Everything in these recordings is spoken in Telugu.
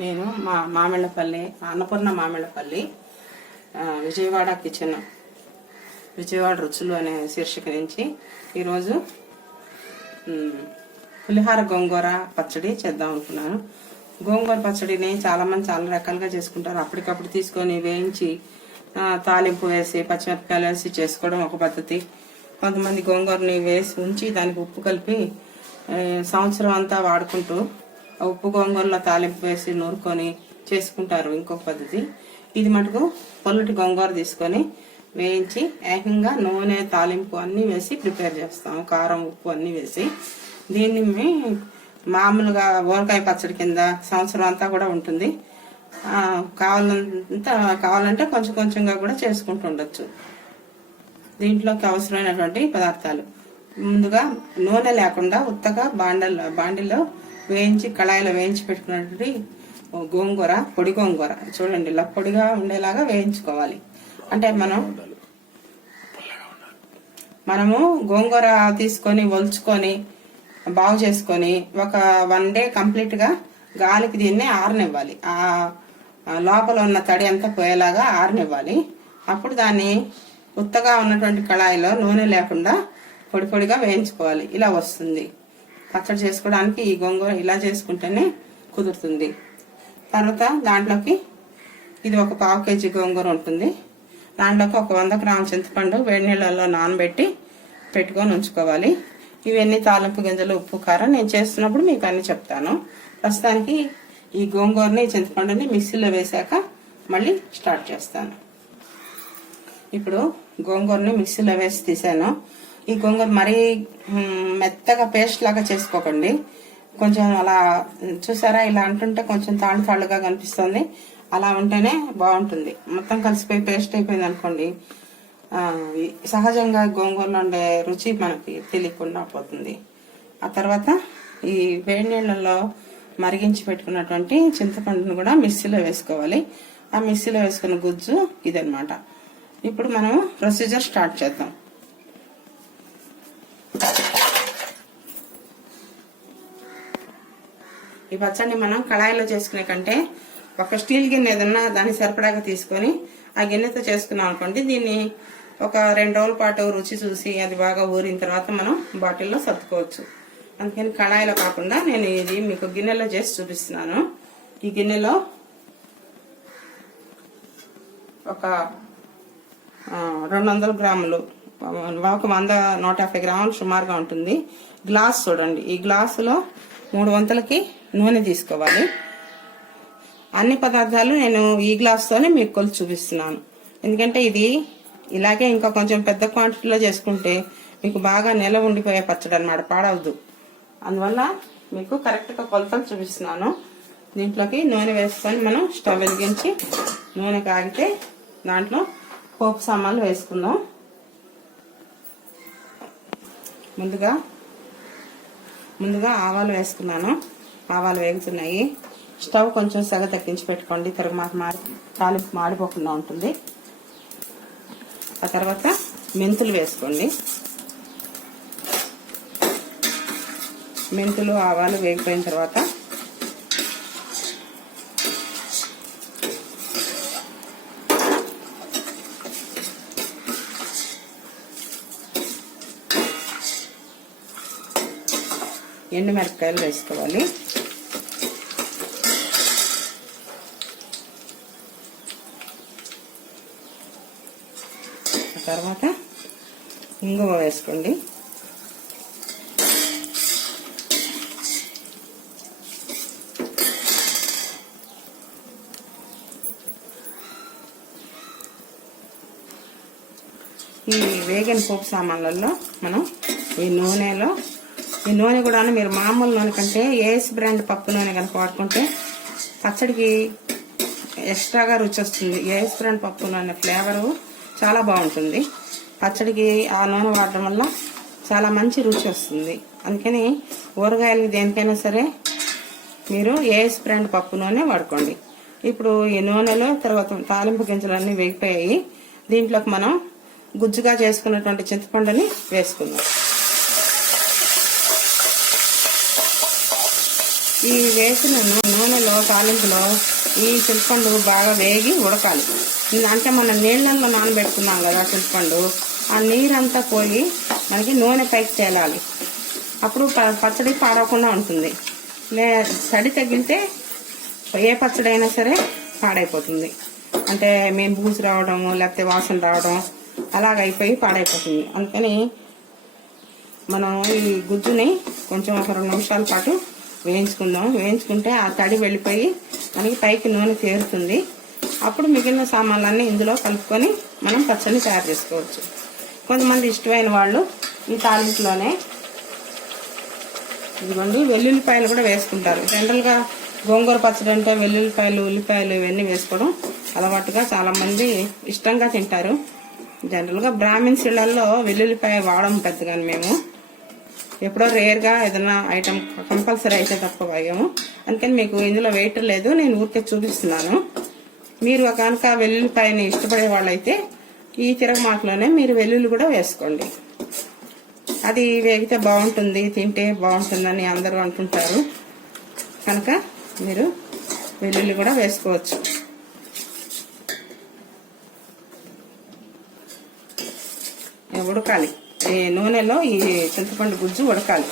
నేను మామిళ్ళపల్లి అన్నపూర్ణ మామిళ్ళపల్లి విజయవాడ కిచెన్ విజయవాడ రుచులు అనే శీర్షిక నుంచి ఈరోజు పులిహార గోంగూర పచ్చడి చేద్దాం అనుకున్నాను. గోంగూర పచ్చడిని చాలామంది చాలా రకాలుగా చేసుకుంటారు. అప్పటికప్పుడు తీసుకొని వేయించి తాలింపు వేసి పచ్చిమిరపకాయలు వేసి చేసుకోవడం ఒక పద్ధతి. కొంతమంది గోంగూరని వేసి ఉంచి దానికి ఉప్పు కలిపి సంవత్సరం అంతా వాడుకుంటూ ఉప్పు గోంగూరలో తాలింపు వేసి నూరుకొని చేసుకుంటారు ఇంకొక పద్ధతి. ఇది మటుకు పొల్లటి గోంగూర తీసుకొని వేయించి ఏకంగా నూనె తాలింపు అన్నీ వేసి ప్రిపేర్ చేస్తాం. కారం ఉప్పు అన్నీ వేసి దీన్ని మామూలుగా ఊరకాయ పచ్చడి కింద సంవత్సరం అంతా కూడా ఉంటుంది. కావాలంటే కొంచెం కొంచెంగా కూడా చేసుకుంటూ ఉండొచ్చు. దీంట్లోకి అవసరమైనటువంటి పదార్థాలు ముందుగా నూనె లేకుండా ఉత్తగా బాండిలో వేయించి కళాయిలో వేయించి పెట్టుకున్నటువంటి గోంగూర, పొడి గోంగూర చూడండి, ఇలా పొడిగా ఉండేలాగా వేయించుకోవాలి. అంటే మనము గోంగూర తీసుకొని ఒలుచుకొని బాగు చేసుకొని ఒక 1 డే కంప్లీట్ గా గాలికి దీన్ని ఆరనివ్వాలి. ఆ లోపల ఉన్న తడి అంతా పోయేలాగా ఆరనివ్వాలి. అప్పుడు దాన్ని ఉత్తగా ఉన్నటువంటి కళాయిలో నూనె లేకుండా పొడి పొడిగా వేయించుకోవాలి. ఇలా వస్తుంది. పచ్చడి చేసుకోవడానికి ఈ గోంగూర ఇలా చేసుకుంటేనే కుదురుతుంది. తర్వాత దాంట్లోకి ఇది ఒక 1/2 kg గోంగూర ఉంటుంది. దాంట్లోకి ఒక 100 గ్రాముల చింతపండు వేడి నీళ్ళల్లో నానబెట్టి పెట్టుకొని ఉంచుకోవాలి. ఇవన్నీ తాలింపు గింజలు, ఉప్పు, కారం నేను చేస్తున్నప్పుడు మీకు అన్ని చెప్తాను. ప్రస్తుతానికి ఈ గోంగూరని చింతపండుని మిక్సీలో వేసాక మళ్ళీ స్టార్ట్ చేస్తాను. ఇప్పుడు గోంగూరని మిక్సీలో వేసి తీసాను. ఈ గోంగూర మరీ మెత్తగా పేస్ట్ లాగా చేసుకోకండి. కొంచెం అలా చూసారా, ఇలా అంటుంటే కొంచెం తాళ్ళుగా కనిపిస్తుంది. అలా ఉంటేనే బాగుంటుంది. మొత్తం కలిసిపోయి పేస్ట్ అయిపోయింది అనుకోండి, సహజంగా గోంగూరలో ఉండే రుచి మనకి తెలియకుండా పోతుంది. ఆ తర్వాత ఈ వేడి నీళ్ళల్లో మరిగించి పెట్టుకున్నటువంటి చింతపండును కూడా మిక్సీలో వేసుకోవాలి. ఆ మిక్సీలో వేసుకున్న గుజ్జు ఇదనమాట. ఇప్పుడు మనం ప్రొసీజర్ స్టార్ట్ చేద్దాం. ఈ పచ్చడిని మనం కళాయిలో చేసుకునే కంటే ఒక స్టీల్ గిన్నె ఏదన్నా దాన్ని సరిపడాగా తీసుకొని ఆ గిన్నెతో చేసుకున్నాం అనుకోండి, దీన్ని ఒక 2 రోజుల పాటు రుచి చూసి అది బాగా ఊరిన తర్వాత మనం బాటిల్లో సర్దుకోవచ్చు. అందుకని కళాయిలో కాకుండా నేను ఇది మీకు గిన్నెలో చేసి చూపిస్తున్నాను. ఈ గిన్నెలో ఒక 200 గ్రాములు, ఒక 100-150 గ్రాములు సుమారుగా ఉంటుంది గ్లాస్. చూడండి, ఈ గ్లాసులో 3 వంతులకి నూనె తీసుకోవాలి. అన్ని పదార్థాలు నేను ఈ గ్లాస్తోనే మీకు కొలిచి చూపిస్తున్నాను. ఎందుకంటే ఇది ఇలాగే ఇంకా కొంచెం పెద్ద క్వాంటిటీలో చేసుకుంటే మీకు బాగా నిల్వ ఉండిపోయే పచ్చడి అన్నమాట, పాడవద్దు. అందువల్ల మీకు కరెక్ట్గా కొలతలు చూపిస్తున్నాను. దీంట్లోకి నూనె వేసుకొని మనం స్టవ్ వెలిగించి నూనె కాగితే దాంట్లో పోపు సామాన్లు వేసుకుందాం. ముందుగా ఆవాలు వేసుకున్నాను. ఆవాలు వేగుతున్నాయి. స్టవ్ కొంచెం సగ తగ్గించి పెట్టుకోండి, తాలింపు మాడిపోకుండా ఉంటుంది. ఆ తర్వాత మెంతులు వేసుకోండి. మెంతులు, ఆవాలు వేగిపోయిన తర్వాత ఎండుమిరపకాయలు వేసుకోవాలి. తర్వాత ఇంగువ వేసుకోండి. ఈ వేగన్ పోపు సామాన్లలో మనం ఈ నూనె కూడా మీరు మామూలు నూనె కంటే ఏఎస్ బ్రాండ్ పప్పు నూనె కనుక వాడుకుంటే పచ్చడికి ఎక్స్ట్రాగా రుచి వస్తుంది. ఏఎస్ బ్రాండ్ పప్పు నూనె ఫ్లేవరు చాలా బాగుంటుంది. పచ్చడికి ఆ నూనె వాడడం వల్ల చాలా మంచి రుచి వస్తుంది. అందుకని ఊరగాయలకి దేనికైనా సరే మీరు ఏఎస్ బ్రాండ్ పప్పు నూనె వాడుకోండి. ఇప్పుడు ఈ నూనెలో తర్వాత తాలింపు గింజలన్నీ వేగిపోయాయి. దీంట్లోకి మనం గుజ్జుగా చేసుకున్నటువంటి చింతపండుని వేసుకుందాం. ఈ వేసిన నూనెలో తాలింపులో ఈ చింతపండు బాగా వేగి ఉడకాలి. అంటే మనం నీళ్ళల్లో నానబెట్టుకున్నాం కదా చింతపండు, ఆ నీరంతా పోయి మనకి నూనె పైకి తేలాలి. అప్పుడు పచ్చడి పాడవకుండా ఉంటుంది. తడి తగిలితే ఏ పచ్చడి అయినా సరే పాడైపోతుంది. అంటే మేము బూజు రావడము లేకపోతే వాసన రావడం అలాగైపోయి పాడైపోతుంది. అందుకని మనం ఈ గుజ్జుని కొంచెం ఒక 2 నిమిషాల పాటు వేయించుకుందాం. వేయించుకుంటే ఆ తడి వెళ్ళిపోయి మనకి పైకి నూనె తేరుతుంది. అప్పుడు మిగిలిన సామాన్లన్నీ ఇందులో కలుపుకొని మనం పచ్చడిని తయారు చేసుకోవచ్చు. కొంతమంది ఇష్టమైన వాళ్ళు ఈ తాలింపులోనే ఇదిగోండి వెల్లుల్లిపాయలు కూడా వేసుకుంటారు. జనరల్గా గోంగూర పచ్చడి అంటే వెల్లుల్లిపాయలు, ఉల్లిపాయలు ఇవన్నీ వేసుకోవడం అలవాటుగా చాలామంది ఇష్టంగా తింటారు. జనరల్గా బ్రాహ్మిన్స్ ఇళ్లలో వెల్లుల్లిపాయ వాడడం పెద్దగా మేము ఎప్పుడో రేర్గా ఏదైనా ఐటమ్ కంపల్సరీ అయితే తప్ప వాగాము. అందుకని మీకు ఇందులో వెయిట్ లేదు, నేను ఊరికే చూపిస్తున్నాను. మీరు కనుక వెల్లుల్లిపాయని ఇష్టపడే వాళ్ళైతే ఈ తిరగమాకులోనే మీరు వెల్లుల్లి కూడా వేసుకోండి. అది వేగితే బాగుంటుంది, తింటే బాగుంటుందని అందరూ అంటుంటారు. కనుక మీరు వెల్లుల్లి కూడా వేసుకోవచ్చు. ఉడకాలి, ఈ నూనెలో ఈ చింతపండు గుజ్జు ఉడకాలి.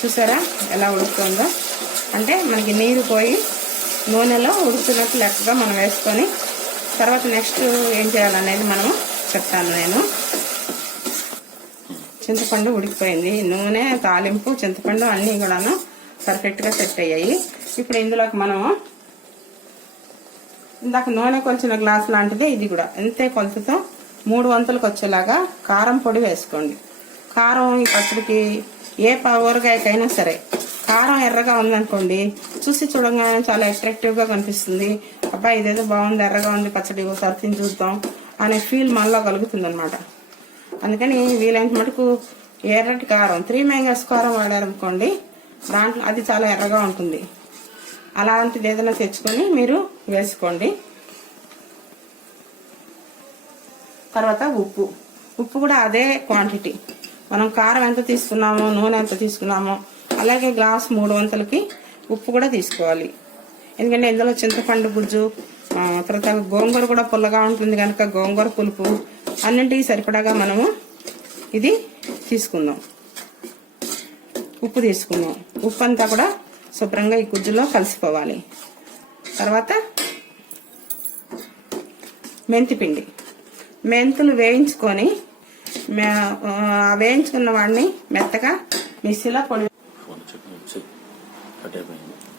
చూసారా ఎలా ఉడుకుతుందో? అంటే మనకి నీరు పోయి నూనెలో ఉడుకుతున్నట్టు లెక్కగా మనం వేసుకొని తర్వాత నెక్స్ట్ ఏం చేయాలనేది మనము చెప్తాను నేను. చింతపండు ఉడికిపోయింది, నూనె, తాలింపు, చింతపండు అన్నీ కూడాను పర్ఫెక్ట్గా సెట్ అయ్యాయి. ఇప్పుడు ఇందులోకి మనము ఇందాక నూనె కొలిచిన గ్లాస్ లాంటిదే ఇది కూడా అంతే కొలతతో 3 వంతులకు వచ్చేలాగా కారం పొడి వేసుకోండి. కారం ఈ పచ్చడికి ఏ ఊరగాయకైనా సరే కారం ఎర్రగా ఉందనుకోండి, చూసి చూడంగానే చాలా అట్రాక్టివ్గా కనిపిస్తుంది. అబ్బాయి ఇదేదో బాగుంది, ఎర్రగా ఉంది పచ్చడి, ఒకసారి తిని చూద్దాం అనే ఫీల్ మనలో కలుగుతుంది అనమాట. అందుకని వీలైనంత మటుకు ఎర్రటి కారం 3 మ్యాంగోస్ కారం వాడారనుకోండి, దాంట్లో అది చాలా ఎర్రగా ఉంటుంది. అలాంటిది ఏదైనా తెచ్చుకొని మీరు వేసుకోండి. తర్వాత ఉప్పు కూడా అదే క్వాంటిటీ. మనం కారం ఎంత తీసుకున్నామో, నూనె ఎంత తీసుకున్నామో అలాగే గ్లాస్ 3 వంతులకి ఉప్పు కూడా తీసుకోవాలి. ఎందుకంటే ఇందులో చింతపండు గుజ్జు, తర్వాత గోంగూర కూడా పుల్లగా ఉంటుంది కనుక గోంగూర పులుపు అన్నింటికి సరిపడాగా మనము ఇది తీసుకుందాం. ఉప్పు తీసుకుందాం. ఉప్పు అంతా కూడా శుభ్రంగా ఈ గుజ్జులో కలిసిపోవాలి. తర్వాత మెంతిపిండి, మెంతులు వేయించుకొని వేయించుకున్న వాడిని మెత్తగా మిక్సీలో పొడి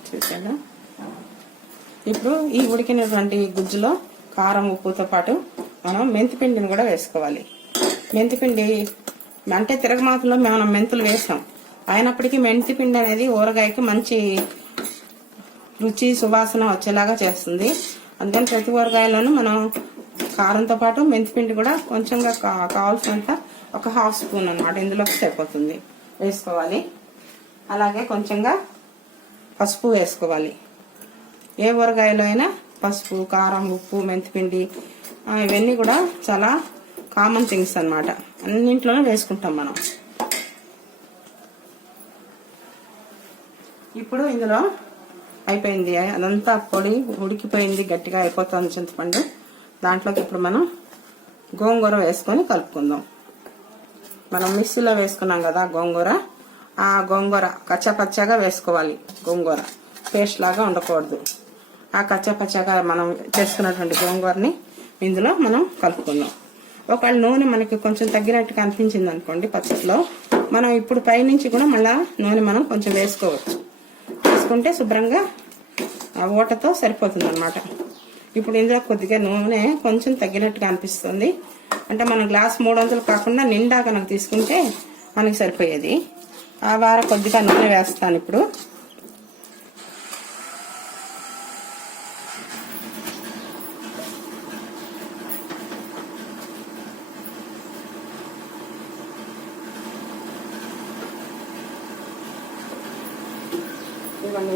చూసాను. ఇప్పుడు ఈ ఉడికినటువంటి గుజ్జులో కారం, ఉప్పుతో పాటు మనం మెంతిపిండిని కూడా వేసుకోవాలి. మెంతిపిండి అంటే తిరగమాతలో మనం మెంతులు వేసాం, అయినప్పటికీ మెంతిపిండి అనేది ఊరగాయకి మంచి రుచి, సువాసన వచ్చేలాగా చేస్తుంది. అందుకని ప్రతి ఊరగాయలోనూ మనం కారంతో పాటు మెంతిపిండి కూడా కొంచెంగా కావాల్సినంత ఒక 1/2 స్పూన్ అన్నమాట ఇందులోకి సరిపోతుంది వేసుకోవాలి. అలాగే కొంచెంగా పసుపు వేసుకోవాలి. ఏ ఊరగాయలో అయినా పసుపు, కారం, ఉప్పు, మెంతిపిండి ఇవన్నీ కూడా చాలా కామన్ థింగ్స్ అన్నమాట. అన్నింట్లోనే వేసుకుంటాం మనం. ఇప్పుడు ఇందులో అయిపోయింది, అదంతా పొడి ఉడికిపోయింది, గట్టిగా అయిపోతుంది చింతపండు. దాంట్లోకి ఇప్పుడు మనం గోంగూర వేసుకొని కలుపుకుందాం. మనం మిక్సీలో వేసుకున్నాం కదా గోంగూర, ఆ గోంగూర కచ్చాపచ్చాగా వేసుకోవాలి. గోంగూర పేస్ట్ లాగా ఉండకూడదు. ఆ కచ్చాపచ్చాగా మనం చేసుకున్నటువంటి గోంగూరని ఇందులో మనం కలుపుకుందాం. ఒకవేళ నూనె మనకి కొంచెం తగ్గినట్టుగా అనిపించింది అనుకోండి పచ్చడిలో, మనం ఇప్పుడు పైనుంచి కూడా మళ్ళా నూనె మనం కొంచెం వేసుకోవచ్చు. వేసుకుంటే శుభ్రంగా ఆ ఊటతో సరిపోతుంది అన్నమాట. ఇప్పుడు ఇందులో కొద్దిగా నూనె కొంచెం తగ్గినట్టుగా అనిపిస్తుంది. అంటే మనం గ్లాస్ 3 వంతులు కాకుండా నిండా కనుక తీసుకుంటే మనకి సరిపోయేది. ఆ వార కొద్దిగా నూనె వేస్తాను ఇప్పుడు.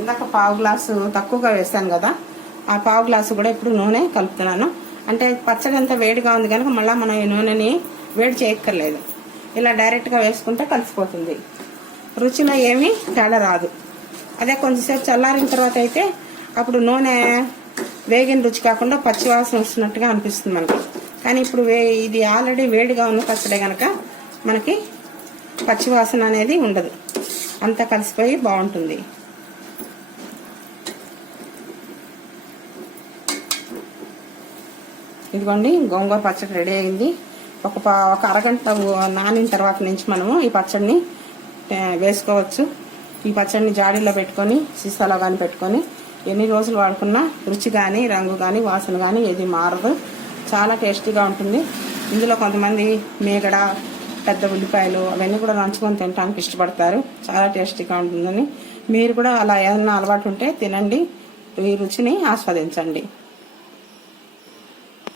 ఇందాక 1/2 గ్లాసు తక్కువగా వేస్తాను కదా, ఆ 1/2 గ్లాసు కూడా ఇప్పుడు నూనె కలుపుతున్నాను. అంటే పచ్చడి అంతా వేడిగా ఉంది కనుక మళ్ళీ మనం ఈ నూనెని వేడి చేయక్కర్లేదు. ఇలా డైరెక్ట్గా వేసుకుంటే కలిసిపోతుంది. రుచిలో ఏమీ తేడా రాదు. అదే కొంచెంసేపు చల్లారిన తర్వాత అయితే అప్పుడు నూనె వేగిన రుచి కాకుండా పచ్చివాసన వస్తున్నట్టుగా అనిపిస్తుంది మనకి. కానీ ఇప్పుడు ఇది ఆల్రెడీ వేడిగా ఉన్న పచ్చడే కనుక మనకి పచ్చివాసన అనేది ఉండదు, అంతా కలిసిపోయి బాగుంటుంది. ఇదిగోండి గోంగూర పచ్చడి రెడీ అయింది. ఒక అరగంట నానిన తర్వాత నుంచి మనము ఈ పచ్చడిని వేసుకోవచ్చు. ఈ పచ్చడిని జాడీలో పెట్టుకొని సీసాలో కానీ పెట్టుకొని ఎన్ని రోజులు వాడుకున్నా రుచి కానీ రంగు కానీ వాసన కానీ ఏది మారదు, చాలా టేస్టీగా ఉంటుంది. ఇందులో కొంతమంది మేగడ, పెద్ద ఉల్లిపాయలు అవన్నీ కూడా నంచుకొని తినడానికి ఇష్టపడతారు, చాలా టేస్టీగా ఉంటుందని. మీరు కూడా అలా ఏదైనా అలవాటు ఉంటే తినండి, ఈ రుచిని ఆస్వాదించండి.